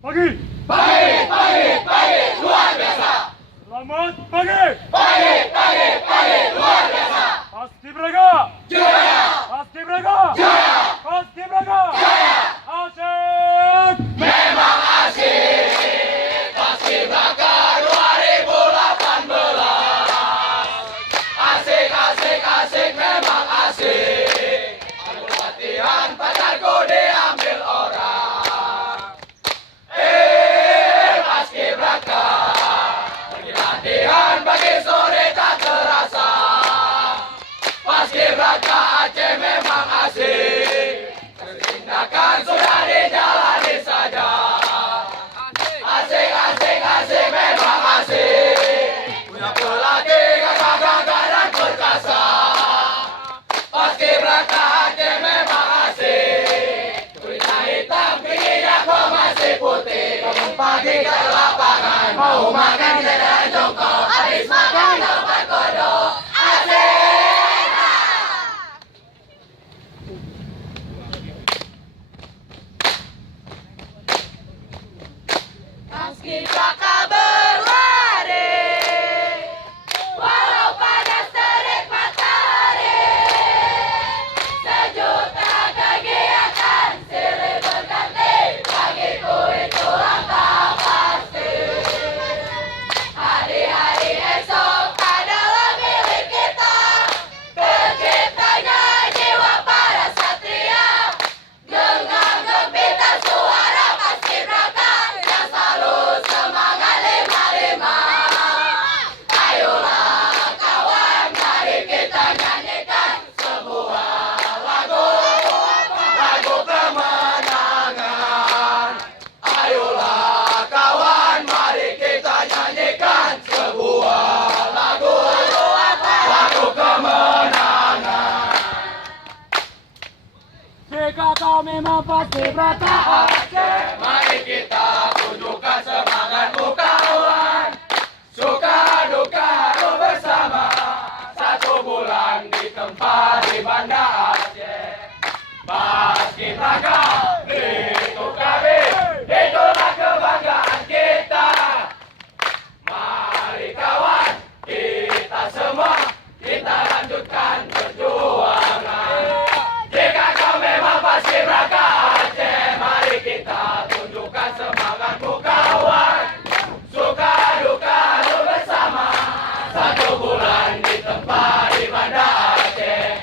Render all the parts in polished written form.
Pagi. Pagi, pagi, pagi, luar biasa. Selamat pagi. Pagi, pagi, pagi, luar biasa. Paskibraka. Jaya, Paskibraka. jaya, Paskibraka. jaya. Asyik. Memang asik. Paskibraka 2018. Asik, asik, asik, memang asik. Latihan pacarku diambil orang. Paskibraka. Pergi latihan pagi sore tak terasa. Paskibraka Aceh memang asik. Tindakan sudah dijalani saja. Asik, asik, asik, memang asik. Punya pelatih gagah-gagah dan perkasa. Paskibraka Aceh memang asik. Kulitnya hitam, giginya kok masih putih. Bangun pagi ke lapangan, mau makan jajanan jongkok. Habis makan dapat kodok. Asik. Paskibraka berlari, walau panas terik matahari. Sejuta kegiatan silih berganti, bagiku itu langkah pasti. Hari-hari esok adalah milik kita, terciptanya jiwa para satria. Genggam gempita suara Paskibraka yang selalu semangat 55. Ayolah kawan, mari kita nyanyikan sebuah lagu kemenangan. Ayolah kawan, mari kita nyanyikan sebuah lagu kemenangan. Jika kau memang Paskibraka Aceh, mari kita tunjukkan semangatmu kawan. Suka duka harus bersama. 1 bulan di tempat di Banda Aceh. Paskibraka itu kami, itulah kebanggaan kita. Mari kawan, kita semua, kita lanjutkan perjuangan. Jika kau memang Paskibraka Aceh, mari kita tunjukkan semangatmu kawan. Suka duka harus bersama. 1 bulan di tempat di Banda Aceh.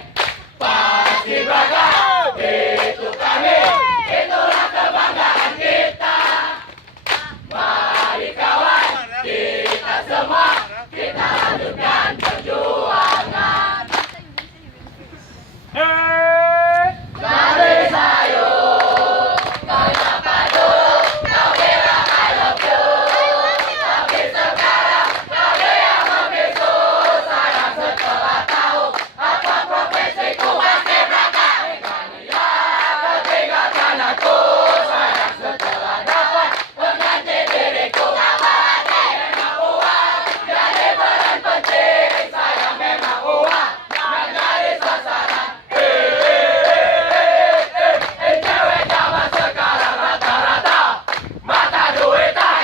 Paskibraka itu kami, itulah kebanggaan kita. Mari kawan, kita semua, kita lanjutkan perjuangan. Dari sayur, kau nyapa dulu, kau bilang I love you. Tapi sekarang kau yang membisu. Sayang setelah tahu apa profesiku Paskibraka. Mania ketinggalkan aku. Sayang setelah dapat mengganti diriku. Memang uang jadi peran penting. Sayang memang uang yang jadi sasaran. Cewek zaman sekarang rata-rata mata duitan.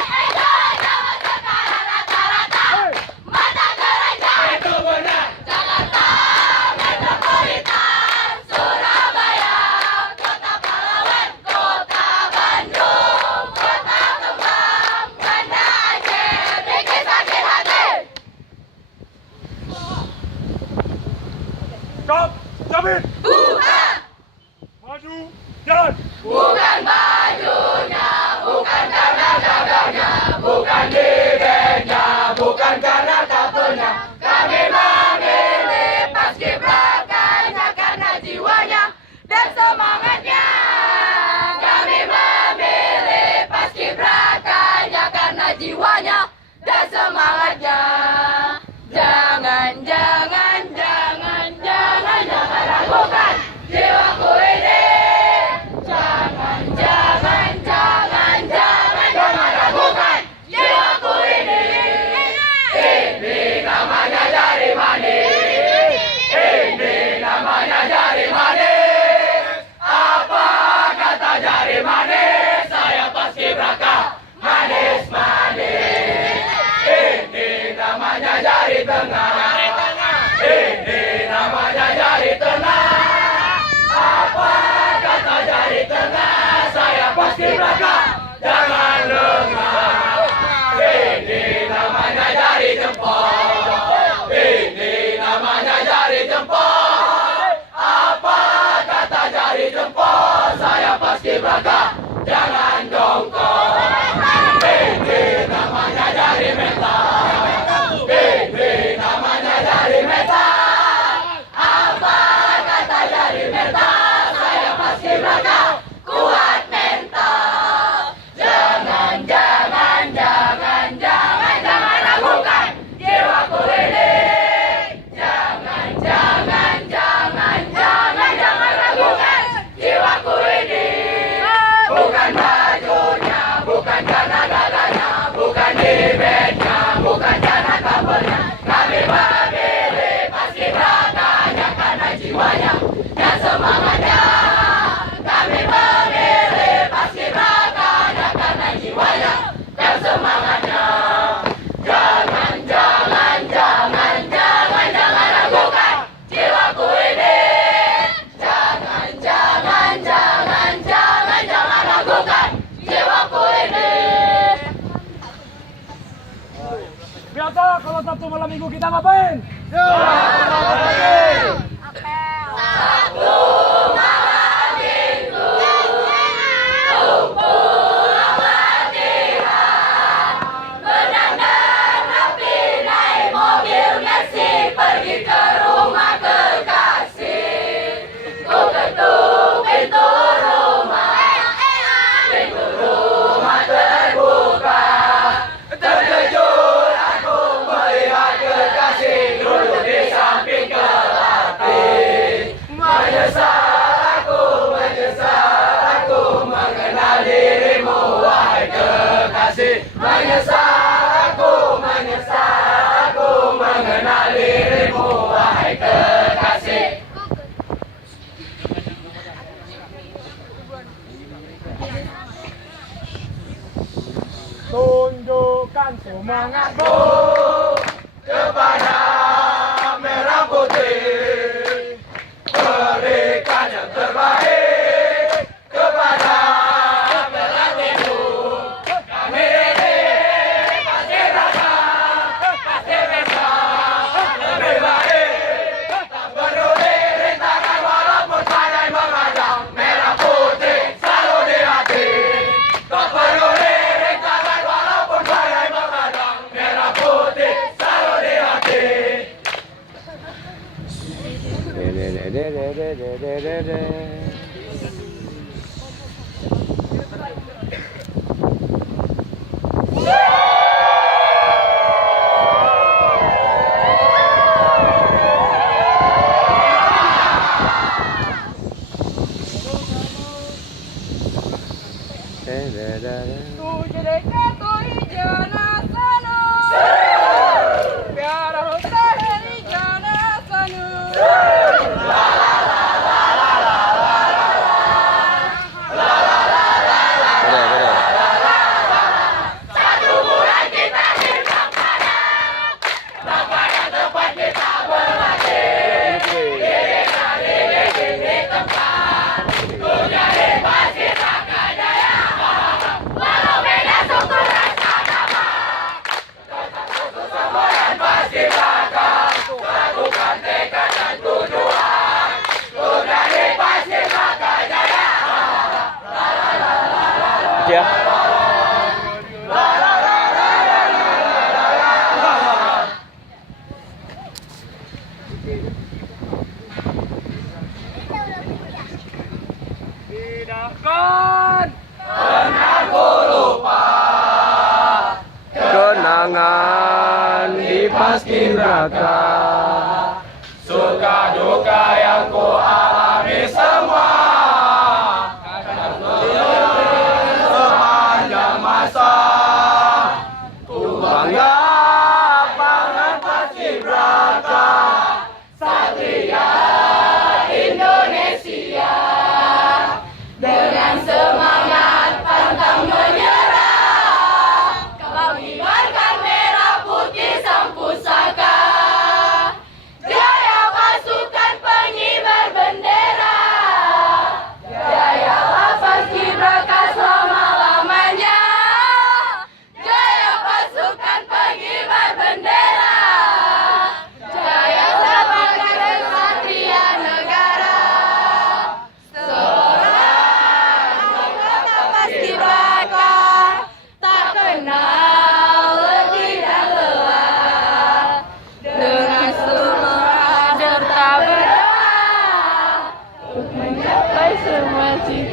Cewek zaman sekarang rata-rata mata keranjang. Itu benar. Jakarta Metropolitan, Surabaya, Kota Pahlawan, Kota Bandung, Kota Kembang, Banda Aceh, bikin sakit hati. Stop. Sabit. Bukan. Maju. Jalan. Bukan bajunya, bukan karena gagahnya, bukan di bandnya, bukan karena tampilnya. Kami memilih Paskibrakanya karena jiwanya dan semangatnya. Kami memilih Paskibrakanya karena jiwanya dan semangatnya. Jangan, jangan, jangan, jangan, jangan ragukan jiwaku ini. Jangan, jangan, jangan, jangan, jangan ragukan jiwaku ini. Ini namanya jari manis. Ini namanya jari manis. Apa tengah. Ini namanya jari tengah. Apa kata jari tengah? Saya pasti belakang. Jangan lengah. Ini namanya jari jempol. Ini namanya jari jempol. Apa kata jari jempol? Saya pasti belakang. Jangan jongkok. Ini namanya jari metal. Ini namanya jari metal. Apa kata jari metal? Saya pasti belakang. Kuat mental. Jangan, jangan, jangan, jangan, jangan ragukan jiwaku ini. Jangan, jangan, jangan, jangan, jangan ragukan jiwaku ini. Bukan bajunya, bukan karena gagahnya, bukan image-nya, bukan karena covernya. Kami memilih pasti berakanya karena jiwanya dan semangatnya. Kami memilih pasti berakanya karena jiwanya dan semangatnya. Jangan, jangan, jangan, jangan, jangan ragukan jiwaku ini. Jangan, jangan, jangan, jangan, jangan ragukan jiwaku ini. Biasa kalau Sabtu malam minggu kita ngapain? Sabtu malam minggu kumpul latihan, berdandan rapi naik mobil Mercy pergi ke rumah kekasih. Ku ketuk pintu rumah terbuka. Terkejut aku melihat kekasih duduk di samping pelatih. Menyesal aku mengenal dirimu wahai kekasih. Menyesal aku mengenal dirimu wahai kekasih. Tunjukkan semangatmu Kepada merah putih, berikan yang terbaik kepada pelatihmu. Kami ini pasti datang, pasti bisa lebih baik. Tak peduli rintangan walaupun badai menghadang, merah putih selalu di hati. Tak peduli rintangan walaupun badai menghadang, merah putih selalu di hati. तुझे देखे तो ही जाना सनू, प्यार होता है ही जाना सनू। Satu bulan kita hidup pada tempat kita berlatih. Di tempat ku jadi pasti takkan jaya. Walau beda suku rasa sama, tetap satu sama dan pasti bakal lakukan tekad dan tujuan. Ku jadi pasti bakal jaya. Tidakkan Pernah ku lupa kenangan di paskibraka. suka duka yang ku alami semua. Sepanjang masa ku bangga pangan paskibraka. Satria Indonesia dengan semangat pantang menyerah, kau kibarkan merah putih sang pusaka.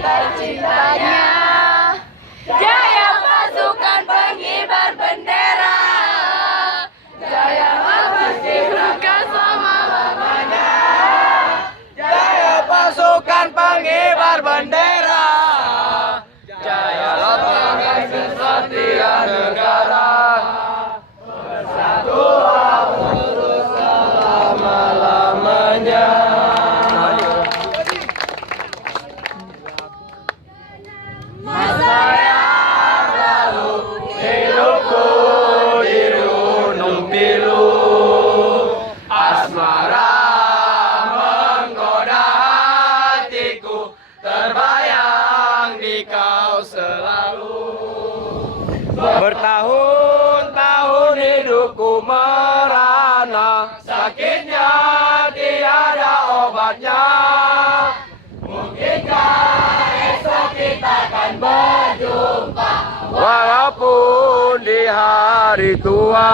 cita-citanya. Jaya pasukan pengibar bendera, jaya paskibraka selama-lamanya. Jaya pasukan pengibar bendera, jaya lapangan kesatria negara. Bersatulah terus selama-lamanya. Masa yang lalu hidupku di gunung pilu, asmara menggoda hatiku, terbayang di kau selalu. Bertahun-tahun hidupku merana, sakitnya tiada obatnya. Mungkinkah esok kita akan berjumpa, walaupun di hari tua.